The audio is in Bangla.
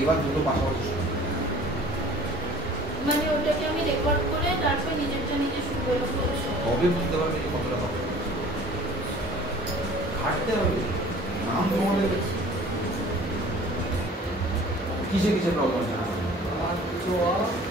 এবার দুটো পাশাপাশি মানে ওটাকে আমি রেকর্ড করে তারপর নিজেরটা নিজে শুরু করে বলছি কবে বুঝতে পারবে যে কতটা হবে খাটতে হবে নাম তোমাদের কিসে কিসে প্রবলেম আছে